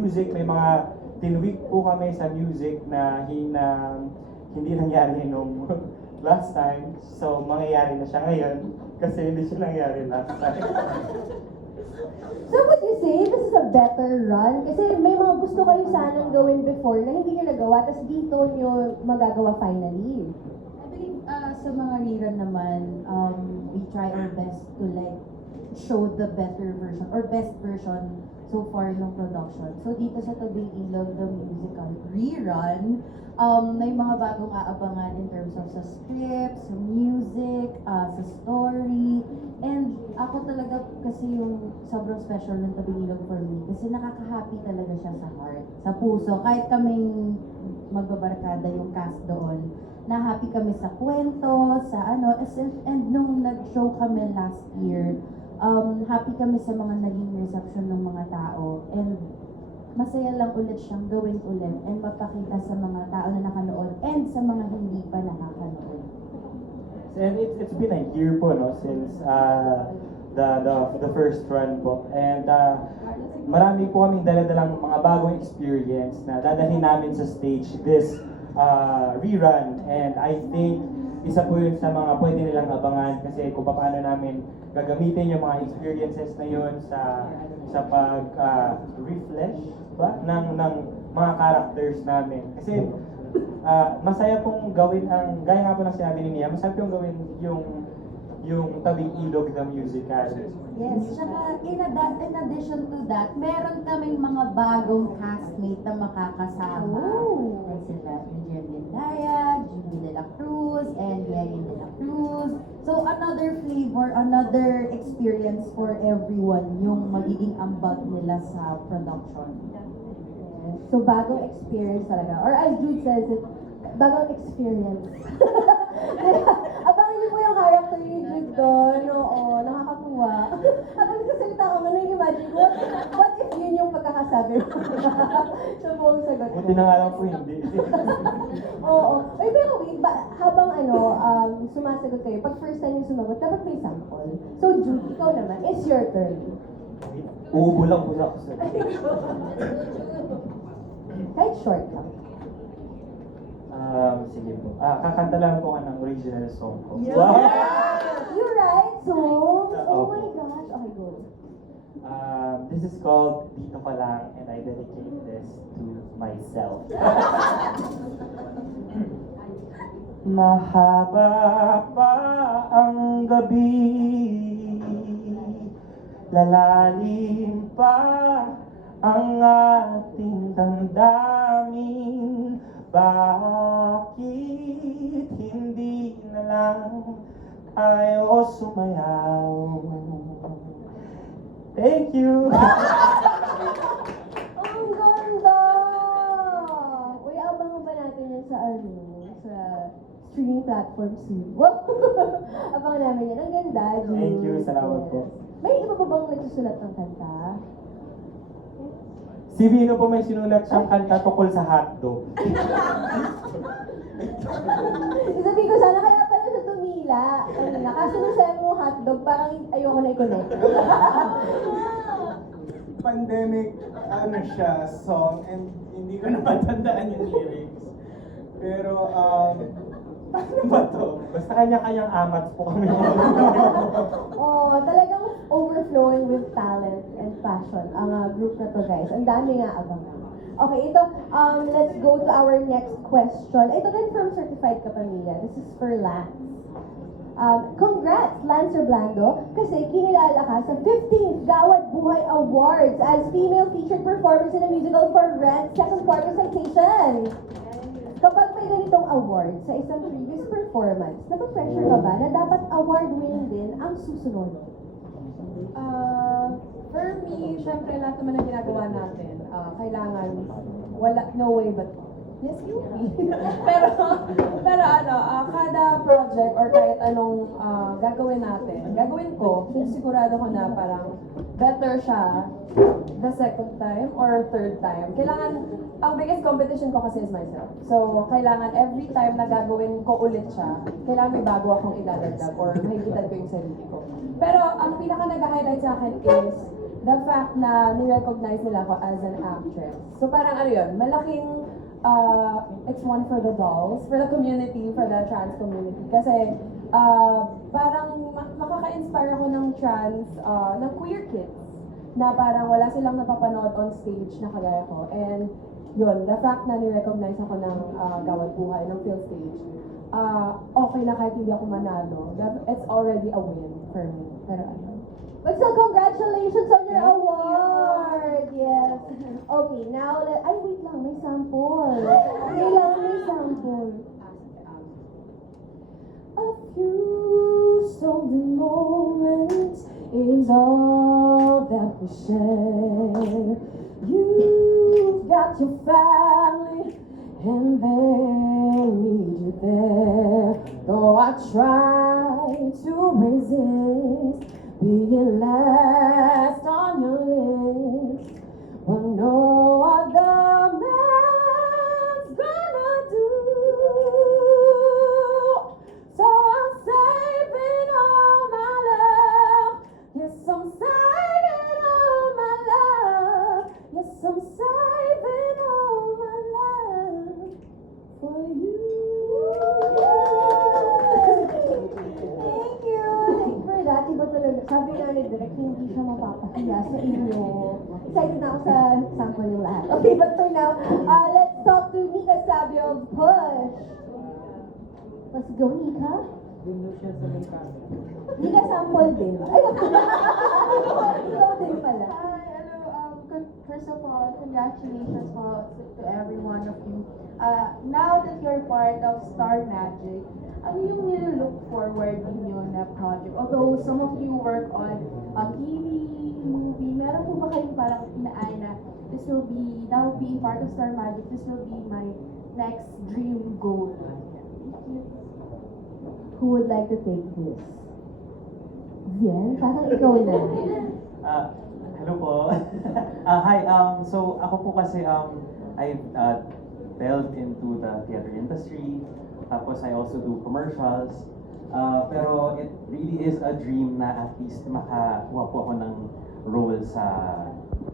Music, may mga tinweak po kami sa music na hindi nangyari nung last time. So, mangyayari na siya ngayon kasi hindi siya nangyari last time. So would you say this is a better run? Kasi may mga gusto kayo sanang gawin before na hindi nyo nagawa, tapos dito nyo magagawa finally. I believe sa mga rerun naman, we try our best to like show the better version or best version so far ng production. So dito sa Tabing Ilog, the musical rerun, may mga bagong aabangan in terms of sa script, sa music, sa story. And ako talaga kasi yung sobrang special ng Tabing Ilog for me kasi nakaka-happy talaga siya sa heart, sa puso. Kahit kaming magbabarkada yung cast doon, na happy kami sa kwento, sa ano, and nung nag-show kami last year, happy kami sa mga naging reception ng mga tao, and masaya lang ulit siyang gawin ulit and mapakita sa mga tao na nakanood and sa mga hindi pa nakakanood. And it's been a year po, no, since the first run po. And marami po kaming dala-dalang mga bagong experience na dadalhin namin sa stage this rerun. And I think isa po yun sa mga pwede nilang abangan kasi kung paano namin gagamitin yung mga experiences na yun sa pag-refresh ba ng mga characters namin. Kasi masaya pong gawin ang, gaya nga po ng sinabi ni Mia, masaya pong gawin yung Tabing Ilog na musical. Yes, tsaka in addition to that, meron kaming mga bagong castmate na makakasama. Oh. Like sila Jen Daya, Jimmy De La Cruz, and Yayin De La Cruz. So another flavor, another experience for everyone yung magiging ambag nila sa production. So bagong experience talaga. Or as Jude says it, bagong experience. Abangan niyo po yung character ni Jude doon. Oo, nakakatuwa. Habang nagsasalita ko, imagine ko, what if yun yung pagkakasabi mo? Sa buong sagot. Buti na nga lang po hindi. Oo. Ay, pero wait, habang sumasagot kayo, pag first time yung sumagot, dapat may sample. So Jude, ikaw naman, it's your turn. Uubo lang po ako sa Kahit short lang. sige po. Kakanta lang po ka ng original song ko. Yeah! Wow! You write songs? Oh Opo. my gosh. Okay, go. This is called Dito Ka Lang, and I dedicate this to myself. Mahaba pa ang gabi, lalalim pa ang ating damdamin. Bakit hindi na lang tayo sumayaw? Thank you! Ang ganda! Uy, abangan ba natin yan sa sa streaming platform soon? Wow! Abangan namin yan. Ang ganda, Jude. Thank you, salamat po. May iba pa bang nagsusulat ng kanta? Si Vino po may sinulat siyang kanta tukol sa hotdog. Sabi ko, sana kaya pala siya tumila. Kanina. Kaso nung sabi mo hotdog, parang ayoko na i-connect. Pandemic, siya, song, and hindi ko na matandaan yung lyrics. Pero, ano ba to? Basta kanya-kanyang amats po kami. Oh, talagang overflowing with talent and passion ang group na to, guys. Ang dami nga abangan. Okay, ito, let's go to our next question. Ito din from Certified Kapamilya. This is for Lance. Congrats, Lance Orlando, kasi kinilala ka sa 15th Gawad Buhay Awards as Female Featured Performance in a Musical for Rent Second Quarter Citation. Kapag may ganitong award sa isang previous performance, napapressure ka ba na dapat award-winning din ang susunod? For me, syempre lahat naman ng ginagawa natin, kailangan, no way but yes, you pero kada project or kahit anong gagawin natin, gagawin ko, sigurado ko na parang better siya the second time or third time. Kailangan, ang biggest competition ko kasi is myself. So, kailangan every time na gagawin ko ulit siya, kailangan may bago akong idadagdag or mahigitan ko yung sarili ko. Pero, ang pinaka nag-highlight sa akin is the fact na ni-recognize nila ako as an actress. So parang ano yun, malaking it's one for the dolls, for the community, for the trans community. Kasi parang makaka-inspire ako ng trans, ng queer kids na parang wala silang napapanood on stage na kagaya ko. And yun, the fact na ni-recognize ako ng Gawad Buhay, ng Phil Stage, okay na kahit hindi ako manalo. It's already a win for me. Pero ano, But still, congratulations on your award! Yes. Okay, now, ay, wait lang, may sample. May sample. a few stolen moments is all that we share. You've got your family and they need you there. Though I try to resist being last on your list, but no other man's gonna do. So I'm saving all my love. Yes, I'm saving all my love. Yes, I'm saving all my love for you. Thank you! Thanks for that. Iba talaga. Sabi nga ni Direk, hindi siya mapapahiya sa inyo. Excited na ako sa sample yung lahat. Okay, but for now, let's talk to Nika Sabio of Push. Let's go, Nika. Nika sample din. Ay, ikaw din pala. Hi, first of all, congratulations to every one of you. Now that you're part of Star Magic, ano yung nilo-look forward ninyo na project? Although some of you work on TV, movie, meron po ba kayong parang inaay na now being part of Star Magic, this will be my next dream goal? Who would like to take this? Bien, parang ikaw na. Hello po. Hi, so ako po kasi I delved into the theater industry. Tapos I also do commercials. Pero it really is a dream na at least makakuha po ako ng role sa